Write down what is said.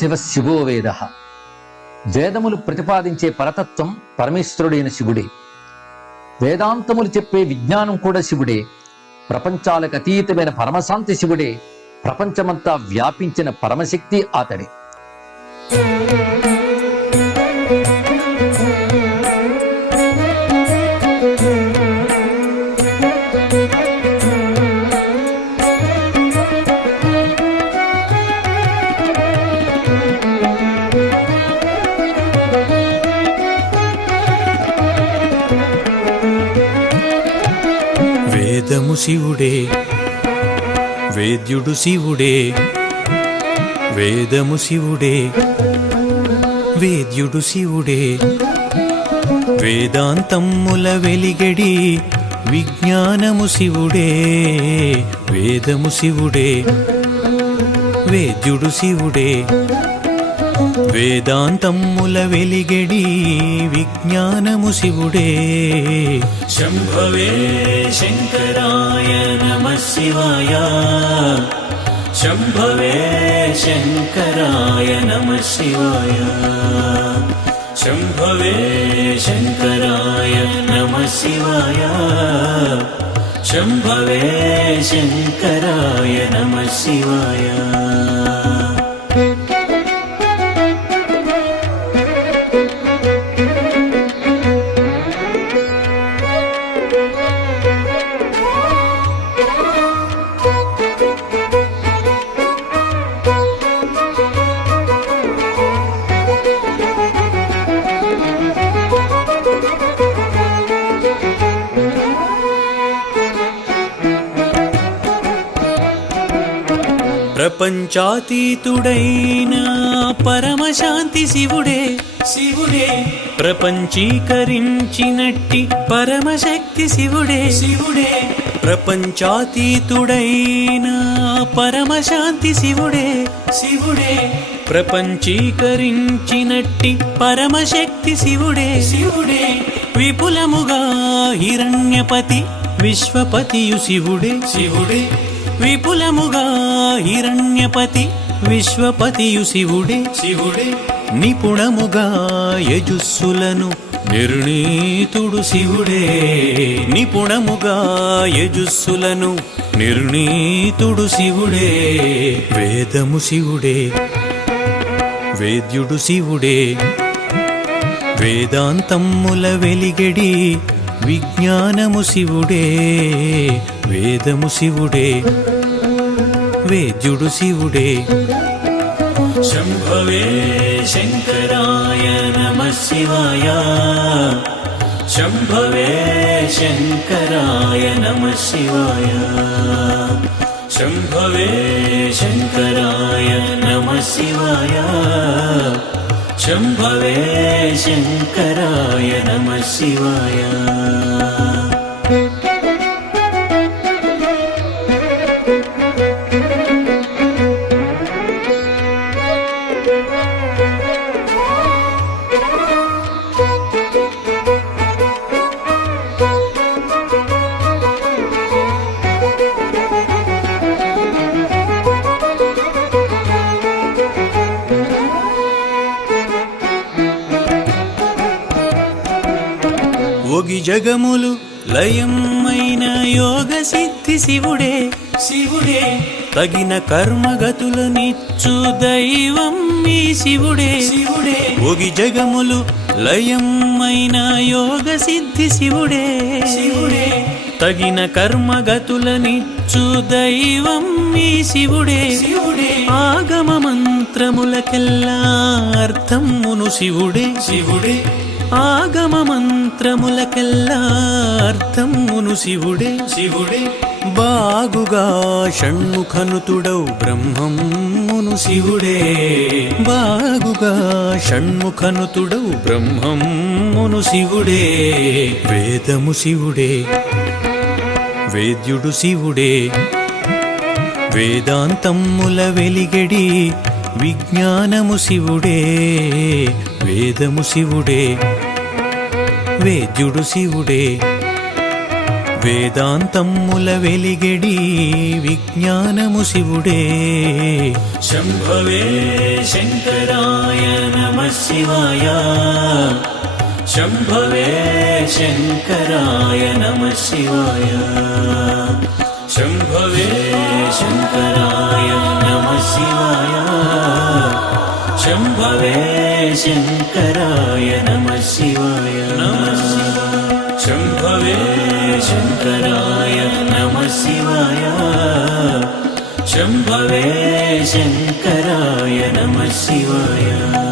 శివ శివో వేద. వేదములు ప్రతిపాదించే పరతత్వం పరమేశ్వరుడైన శివుడే. వేదాంతములు చెప్పే విజ్ఞానం కూడా శివుడే. ప్రపంచాలకు అతీతమైన పరమశాంతి శివుడే. ప్రపంచమంతా వ్యాపించిన పరమశక్తి అతడే. వేదము శివుడే, వేద్యుడు శివుడే. వేదము శివుడే, వేద్యుడు శివుడే. వేదాంతముల వెలిగడి విజ్ఞానము శివుడే. వేదము శివుడే, వేద్యుడు శివుడే. వేదాంతముల వెలిగడి విజ్ఞానము శివుడే. శంభవే శంకరాయ నమః శివాయ. శంభవే శంకరాయ నమః శివాయ. శంభవే శంకరాయ నమః శివాయ. శంభవే శంకరాయ నమః శివాయ. ప్రపంచాతీతుడైన పరమశాంతి శివుడే. శివుడే ప్రపంచీకరించినట్టి పరమశక్తి శివుడే. శివుడే ప్రపంచాతీతుడైన పరమశాంతి శివుడే. శివుడే ప్రపంచీకరించినట్టి పరమశక్తి శివుడే. శివుడే విపులముగా హిరణ్యపతి విశ్వపతియు శివుడే. శివుడే విపులముగా హిరణ్యపతి విశ్వపతియు శివుడే. శివుడే నిపుణముగా యజుస్సులను నిర్ణీతుడు శివుడే. నిపుణముగా యజుస్సులను నిర్ణీతుడు శివుడే. వేదము శివుడే, వేద్యుడు శివుడే. వేదాంతముల వెలిగడి విజ్ఞానము శివుడే. వేదము శివుడే, వేద్యుడు శివుడే. శంభవే శంకరాయ నమః శివాయ. శంభవే శంకరాయ నమః శివాయ. శంభవే శంకరాయ నమః శివాయ. శంభవే శంకరాయ నమః శివాయ. ఒగి జగములు లయమైన యోగ సిద్ధి శివుడే. శివుడే తగిన కర్మగతులనిచ్చు దైవం ఈ శివుడే. శివుడే ఒగి జగములు లయమైన యోగ సిద్ధి శివుడే. శివుడే తగిన కర్మగతులనిచ్చు దైవం ఈ శివుడే. శివుడే ఆగమ మంత్రములకెల్లా అర్థమును శివుడే. శివుడే ఆగమ మంత్రములకెల్లా అర్థమును శివుడే. శివుడే బాగుగా షణ్ముఖనుతుడౌ బ్రహ్మమును శివుడే. బాగుగా షణ్ముఖనుతుడౌ బ్రహ్మమును శివుడే. వేదము శివుడే, వేద్యుడు శివుడే. వేదాంతముల వెలిగడి విజ్ఞానము శివుడే. వేదము శివుడే, వేద్యుడు శివుడే. వేదాంతముల వెలిగెడి విజ్ఞానము శివుడే. శంభవే శంకరాయ నమః శివాయ. శంభవే శంకరాయ నమః శివాయ. శంభవే శంకరాయ నమః శివాయ. శంభవే శంకరాయ నమః శివాయ. శంభవే శంకరాయ నమః శివాయ. శంభవే శంకరాయ నమః శివాయ.